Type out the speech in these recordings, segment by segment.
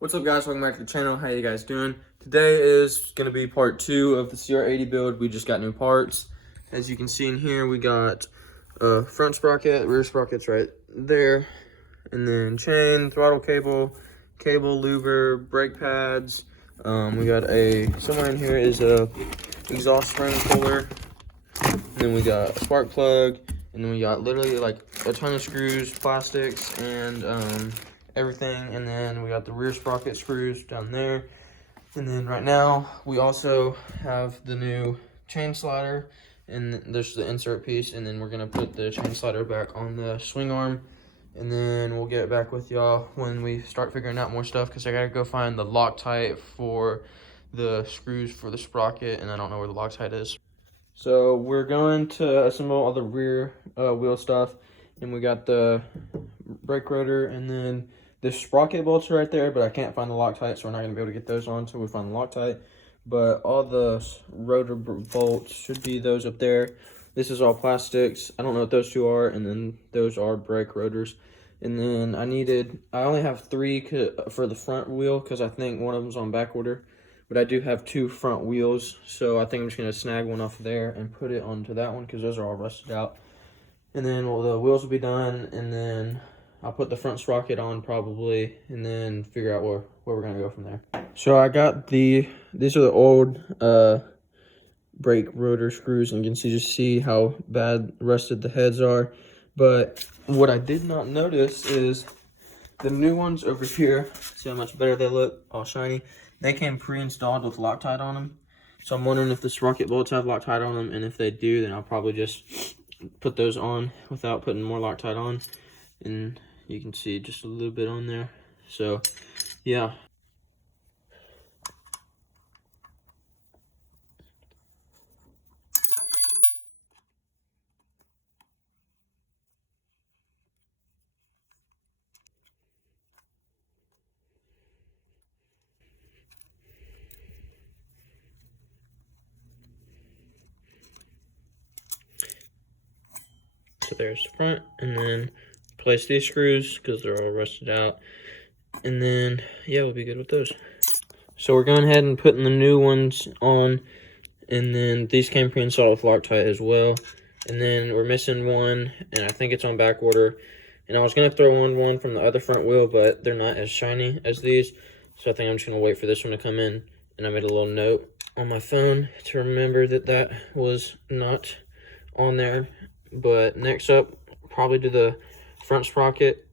What's up, guys? Welcome back to the channel. How you guys doing? Today is going to be part 2 of the Cr80 build. We just got new parts. As you can see in here, we got front sprocket, rear sprockets right there, and then chain, throttle cable, louver, brake pads. We got somewhere in here is a exhaust spring puller, and then we got a spark plug, and then we got literally like a ton of screws, plastics, and everything. And then we got the rear sprocket screws down there. And then right now we also have the new chain slider, and there's the insert piece, and then we're gonna put the chain slider back on the swing arm, and then we'll get back with y'all when we start figuring out more stuff, because I gotta go find the Loctite for the screws for the sprocket, and I don't know where the Loctite is. So we're going to assemble all the rear wheel stuff, and we got the brake rotor, and then the sprocket bolts are right there, but I can't find the Loctite, so we're not going to be able to get those on until we find the Loctite. But all the rotor bolts should be those up there. This is all plastics. I don't know what those two are, and then those are brake rotors. And then I only have 3 for the front wheel, because I think one of them's on back order. But I do have 2 front wheels, so I think I'm just going to snag one off there and put it onto that one, because those are all rusted out. And then the wheels will be done, and then I'll put the front sprocket on probably, and then figure out where we're going to go from there. So I got these are the old brake rotor screws, and you can just see how bad rusted the heads are. But what I did not notice is the new ones over here. See how much better they look, all shiny. They came pre-installed with Loctite on them. So I'm wondering if the sprocket bolts have Loctite on them, and if they do, then I'll probably just put those on without putting more Loctite on. And you can see just a little bit on there. So, yeah. So there's the front, and then place these screws because they're all rusted out, and then yeah, we'll be good with those. So we're going ahead and putting the new ones on, and then these came pre-installed with Loctite as well. And then we're missing one, and I think it's on back order. And I was gonna throw on one from the other front wheel, but they're not as shiny as these, so I think I'm just gonna wait for this one to come in. And I made a little note on my phone to remember that was not on there. But next up, probably do the front sprocket.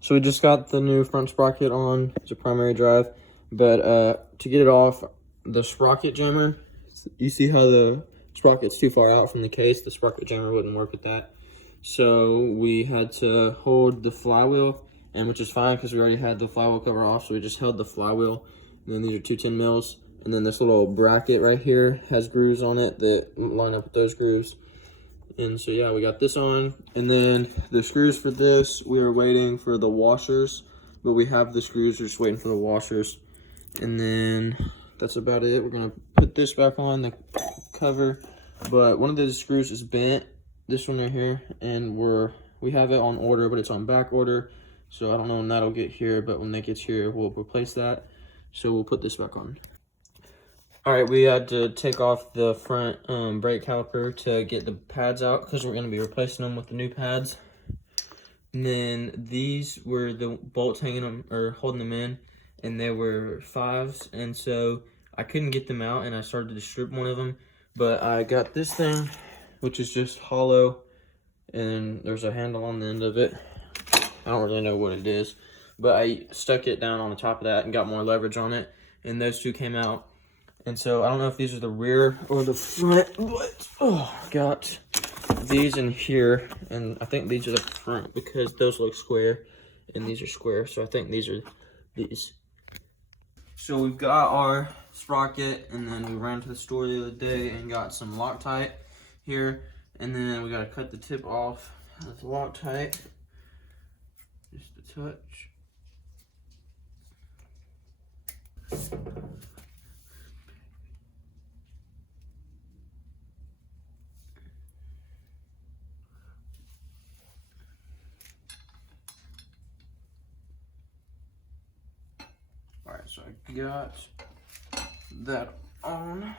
So we just got the new front sprocket on. It's a primary drive, but to get it off, the sprocket jammer, you see how the sprocket's too far out from the case? The sprocket jammer wouldn't work with that. So we had to hold the flywheel, and which is fine because we already had the flywheel cover off, so we just held the flywheel. And then these are 210 mils. And then this little bracket right here has grooves on it that line up with those grooves. And so yeah, we got this on. And then the screws for this, we are waiting for the washers, but we have the screws, we're just waiting for the washers. And then that's about it. We're gonna put this back on the cover, but one of the screws is bent, this one right here, and we have it on order, but it's on back order. So I don't know when that'll get here, but when that gets here, we'll replace that. So we'll put this back on. All right, we had to take off the front brake caliper to get the pads out, because we're going to be replacing them with the new pads. And then these were the bolts hanging them or holding them in, and they were 5s, and so I couldn't get them out, and I started to strip one of them. But I got this thing, which is just hollow, and there's a handle on the end of it. I don't really know what it is, but I stuck it down on the top of that and got more leverage on it, and those two came out. And so I don't know if these are the rear or the front, but got these in here, and I think these are the front because those look square and these are square, so I think these are these. So we've got our sprocket, and then we ran to the store the other day and got some Loctite here, and then we got to cut the tip off of the Loctite, just a touch. All right, so I got that on.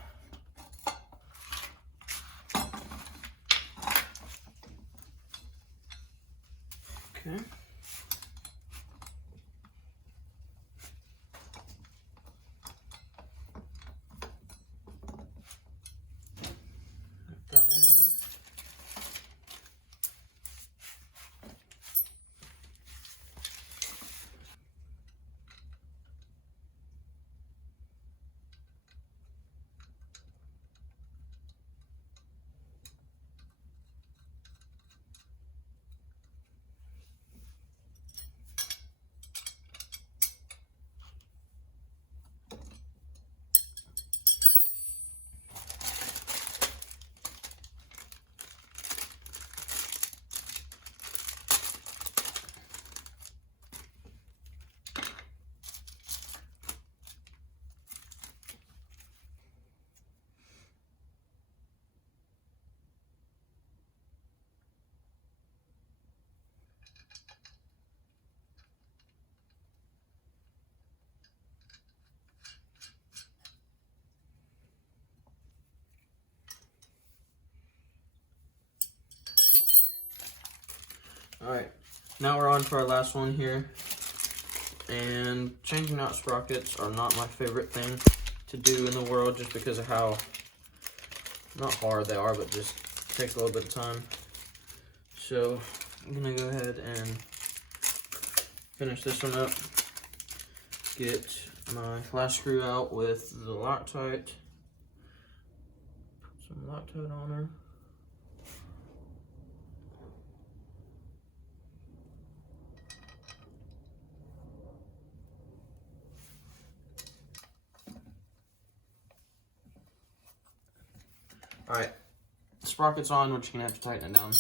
Okay. Got that one on. All right, now we're on to our last one here. And changing out sprockets are not my favorite thing to do in the world, just because of how, not hard they are, but just take a little bit of time. So I'm gonna go ahead and finish this one up. Get my flash screw out with the Loctite. Put some Loctite on her. All right, sprocket's on. We're just gonna have to tighten it down.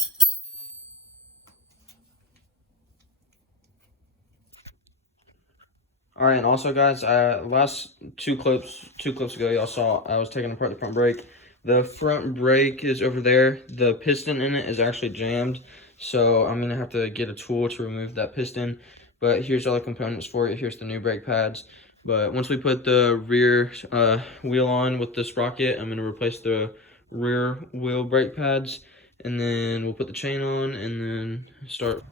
All right, and also guys, last two clips ago, y'all saw I was taking apart the front brake. The front brake is over there. The piston in it is actually jammed, so I'm gonna have to get a tool to remove that piston. But here's all the components for it. Here's the new brake pads. But once we put the rear wheel on with the sprocket, I'm gonna replace the rear wheel brake pads, and then we'll put the chain on and then start.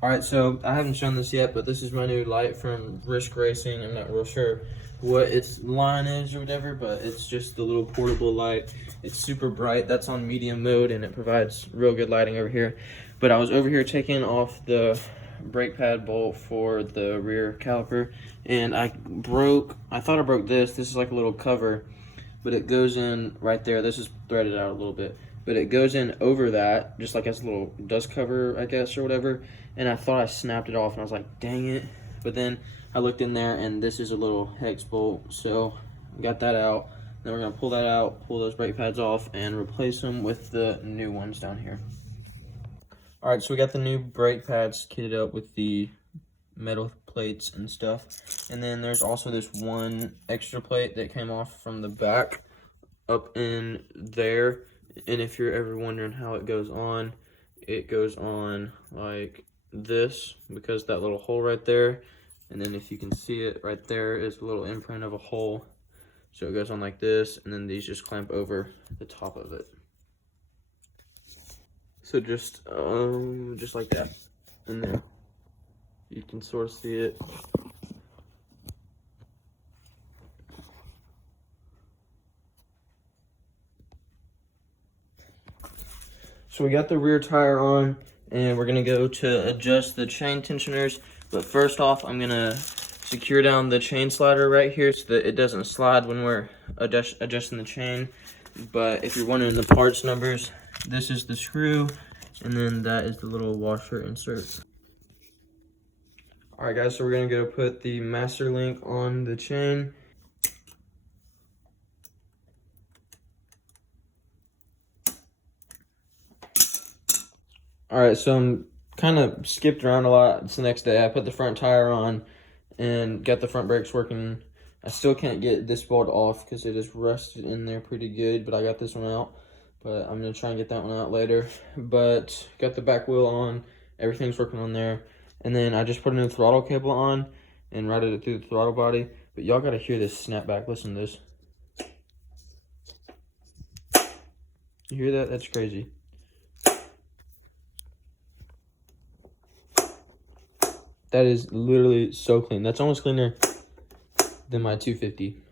All right, so I haven't shown this yet, but this is my new light from Risk Racing. I'm not real sure what its line is or whatever, but it's just the little portable light. It's super bright. That's on medium mode, and it provides real good lighting over here. But I was over here taking off the brake pad bolt for the rear caliper, and I thought I broke this. This is like a little cover, but it goes in right there. This is threaded out a little bit, but it goes in over that, just like as a little dust cover, I guess, or whatever. And I thought I snapped it off, and I was like, dang it. But then I looked in there, and this is a little hex bolt, so I got that out. Then we're gonna pull that out, pull those brake pads off, and replace them with the new ones down here. All right, so we got the new brake pads kitted up with the metal plates and stuff. And then there's also this one extra plate that came off from the back up in there. And if you're ever wondering how it goes on like this, because that little hole right there, and then if you can see it right there is a little imprint of a hole. So it goes on like this, and then these just clamp over the top of it. So just like that, and then you can sort of see it. So we got the rear tire on, and we're gonna go to adjust the chain tensioners. But first off, I'm gonna secure down the chain slider right here so that it doesn't slide when we're adjusting the chain. But if you're wondering the parts numbers, this is the screw, and then that is the little washer insert. All right guys, so we're gonna go put the master link on the chain. All right, so I'm kind of skipped around a lot. It's the next day. I put the front tire on and got the front brakes working. I still can't get this bolt off because it is rusted in there pretty good, but I got this one out. But I'm gonna try and get that one out later. But got the back wheel on, everything's working on there. And then I just put a new throttle cable on, and routed it through the throttle body. But y'all gotta hear this snap back. Listen to this. You hear that? That's crazy. That is literally so clean. That's almost cleaner than my 250.